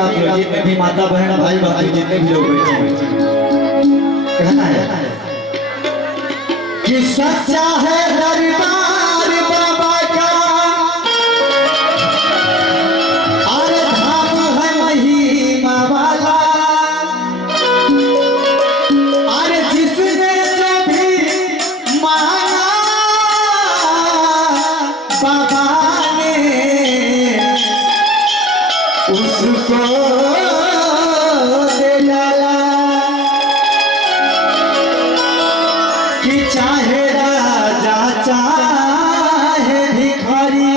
आप लोग जितने भी माता बहन भाई बहन जितने भी लोग बैठे हैं, कहना है कि सच्चा है दरबार बाबा का, और धाम है महिमा वाला, और जिसने जो भी मांगा बाबा उसको दे डाला, कि चाहे राजा चाहे भिखारी,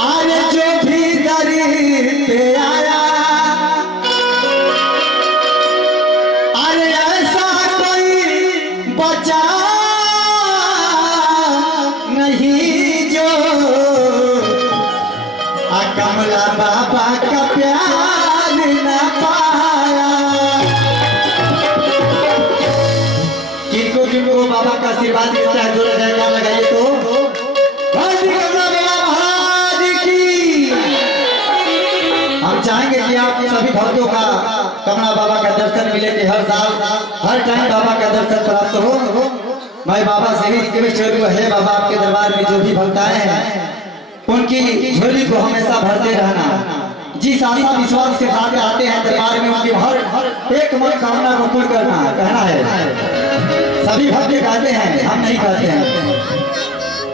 और जो भी दर पे आया, अरे ऐसा कोई बचा नहीं जो कमला बाबा का प्यार न पाया। किनको बाबा का आशीर्वाद मिलता है, जोर जयकार लगाइए तो कमला बाबा महाराज की। हम चाहेंगे कि आप सभी भक्तों का कमला बाबा का दर्शन मिले, कि हर साल हर टाइम बाबा का दर्शन प्राप्त हो। मैं बाबा से ही रिक्वेस्ट करूंगा, है बाबा आपके दरबार में जो भी भक्त आए हैं उनकी झोली को हमेशा भरते रहना। जिस आशा विश्वास के साथ आते हैं दरबार में, उनकी हर एक मनोकामना को पूर्ण करना कहना है। सभी भक्त कहते हैं, हम नहीं कहते हैं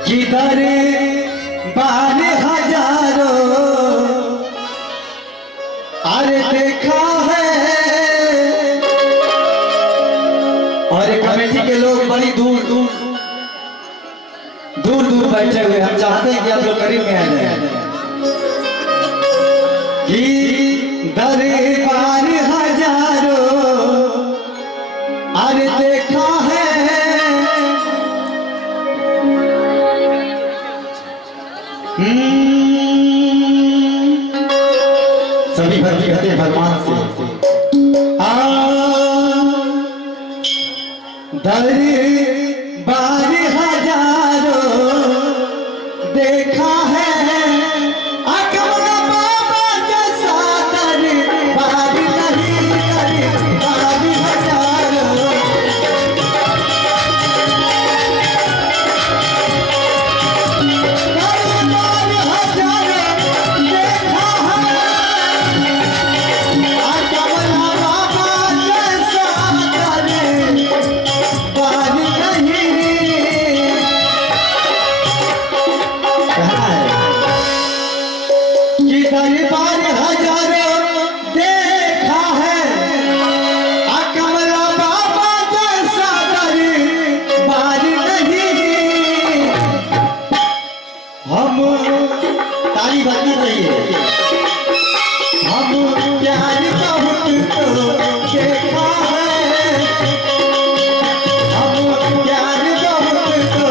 कि दरबार हजारों अरे देखा है, और कमेटी के लोग बड़ी दूर दूर बैठे हुए, हम चाहते हैं कि आप लोग करीब में आ जाए। कि दरबार हजारों अरे देखा है, सभी भक्ति कहते हैं भगवान से, दरबार हजारों देखा है, कमला बाबा जैसा दरबार नहीं, दरबार हजारों। दरबार हजारों देखा है, कमला बाबा जैसा दरबार नहीं। कि दरबार हजारों देखा है, कमला बाबा जैसा दरबार नहीं। हम ताली बजनी चाहिए, हम प्यार बहुत तो देखा है, हम प्यार बहुत तो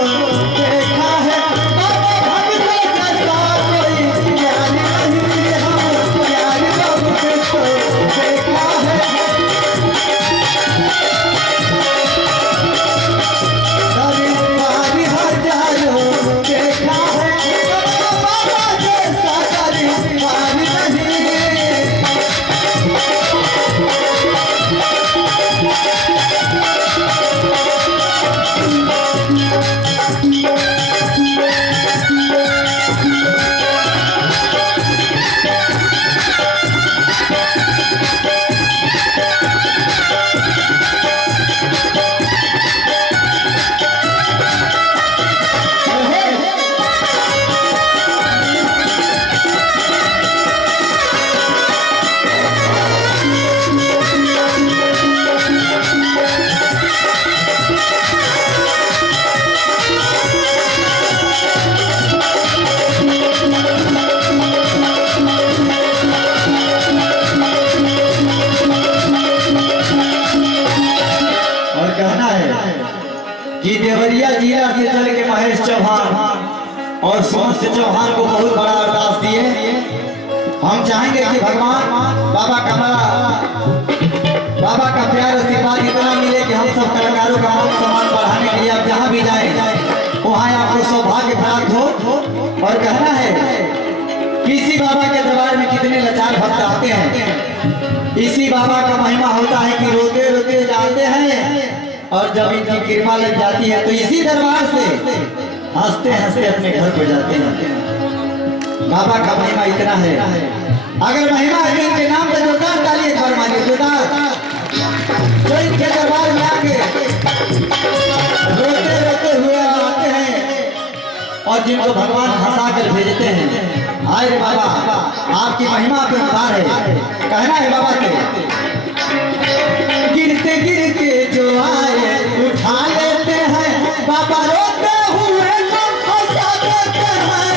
देखा है, हम जैसा कोई प्यार नहीं, हम प्यार बहुत तो देखा है। दरबार हजारों देखा है, बाबा जैसा दरबार नहीं। कि देवरिया जिला से चल के महेश चौहान और समस्त चौहान को बहुत बड़ा अवकाश दिए। हम चाहेंगे कि भगवान बाबा का प्यार आशीर्वाद इतना मिले कि हम सब कलाकारों का मान सम्मान बढ़ाने के लिए आप जहाँ भी जाए वहाँ आपको सौभाग्य प्राप्त हो। और कहना है किसी बाबा के दरबार में कितने लाचार भक्त आते हैं। इसी बाबा का महिमा होता है कि रोते रोते जाते हैं और जब इनकी कृपा लग जाती है तो इसी दरबार से हंसते हंसते अपने घर को जाते हैं। बाबा का महिमा इतना है, अगर महिमा है इनके नाम पर जोरदार ताली एक बार मारिए, जोरदार। जो इनके दरबार में आके रोते रोते हुए आते हैं और जिनको भगवान हंसा कर भेजते हैं। आए रे बाबा, आपकी महिमा बेकार है। कहना है बाबा के गिरते गिरते जो आए उठा लेते हैं, बाबा रोते हुए लोग हंसा देते हैं।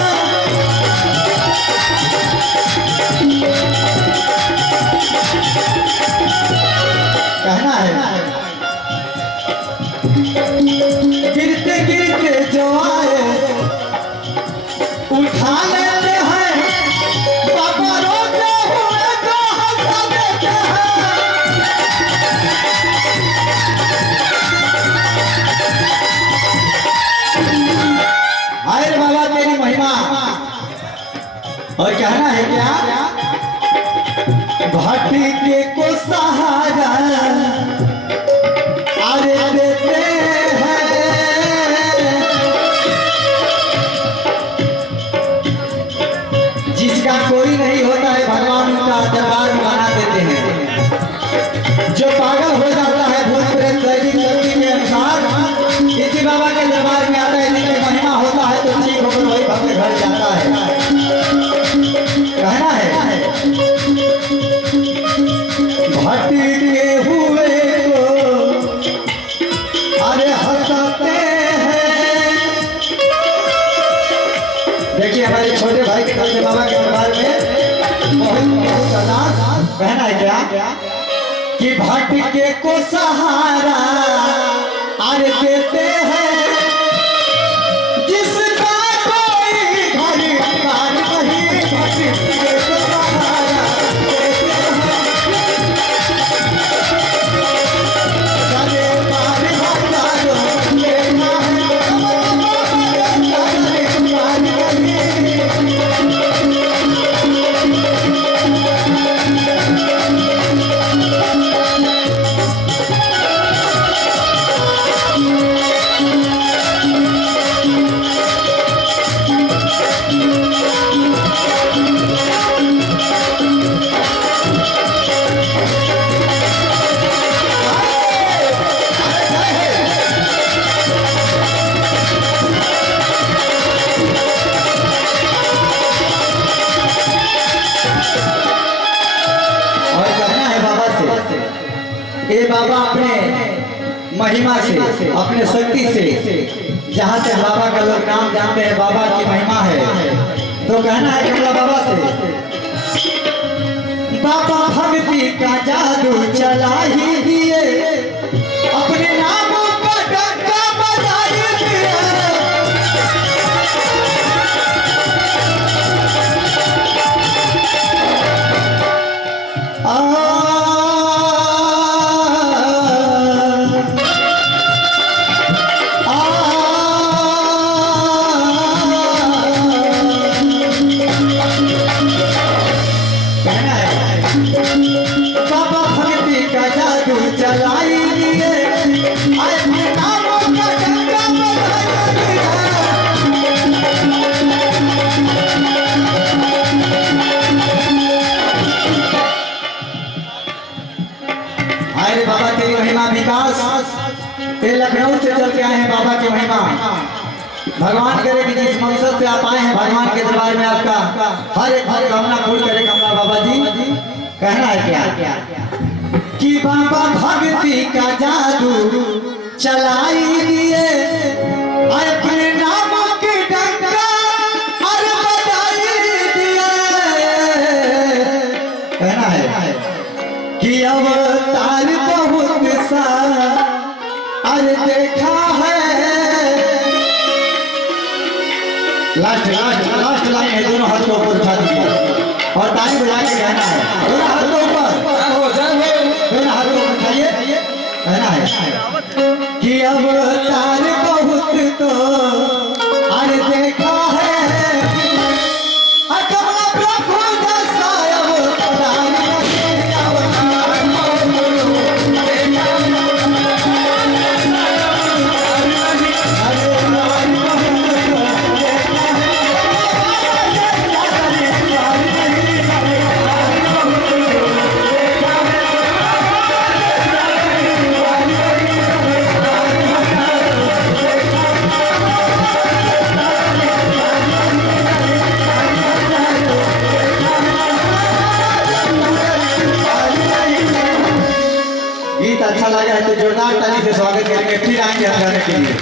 कहना है गिरते गिरते जो आए उठा लेते हैं, बाबा रोते हुए तो हंसा देते हैं। हाय बाबा तेरी महिमा। और कहना है क्या, भाटी के को सहारा अरे देते हैं, जिसका कोई नहीं होता है भगवान उनका दरबार बना देते हैं। जो पागल हो जाता है भूत प्रेत दैविक शक्ति के अनुसार इसी बाबा के दरबार में आता है, जिसकी महिमा होता है तो ठीक होकर वही भक्त घर जाता है। कहना है भटके हुए को अरे हंसाते हैं। देखिए हमारे छोटे भाई के तरफ से बाबा के दरबार में बहुत अनाज। कहना है क्या कि भटके को सहारा अरे देते हैं, जिसका कोई घर बार नहीं, भटके को सहारा देते हैं। चले बार हजारों लेना ये बाबा अपने महिमा से अपने शक्ति से जहाँ से बाबा का लोग नाम जानते हैं बाबा की महिमा है, तो कहना है कमला बाबा से बाबा भक्ति का जादू चला ही दिए, अपने नामों का डंका बजा ही दिए। बाबा भक्ति का जादू चलाई दिए, अपने नामों का डंका बजा दिए। अरे बाबा तेरी महिमा विकास, ये लखनऊ से चल के आए हैं बाबा की महिमा। भगवान करे कि जिस मकसद से आप आए हैं भगवान के दरबार में आपका हर एक कामना पूर्ण करे कमला बाबा जी। कहना है क्या कि बाबा भक्ति का जादू चलाई दिए, अपने नामों के डंका और बजाई दिए। कहना है कि अवतार बहुत सा अरे देखा है। लास्ट लास्ट लास्ट लाइन है, दोनों हाथ को ऊपर उठा दीजिए और ताली बजा के कहना है, दोनों हाथ को ऊपर, दोनों हाथ को उठाइए। कहना है कि अवतार बहुत तो अरे देखा है, कमला प्रभु अच्छा लगा है तो जोरदार ताली से स्वागत करेंगे, फिर आएंगे हम गाने के लिए।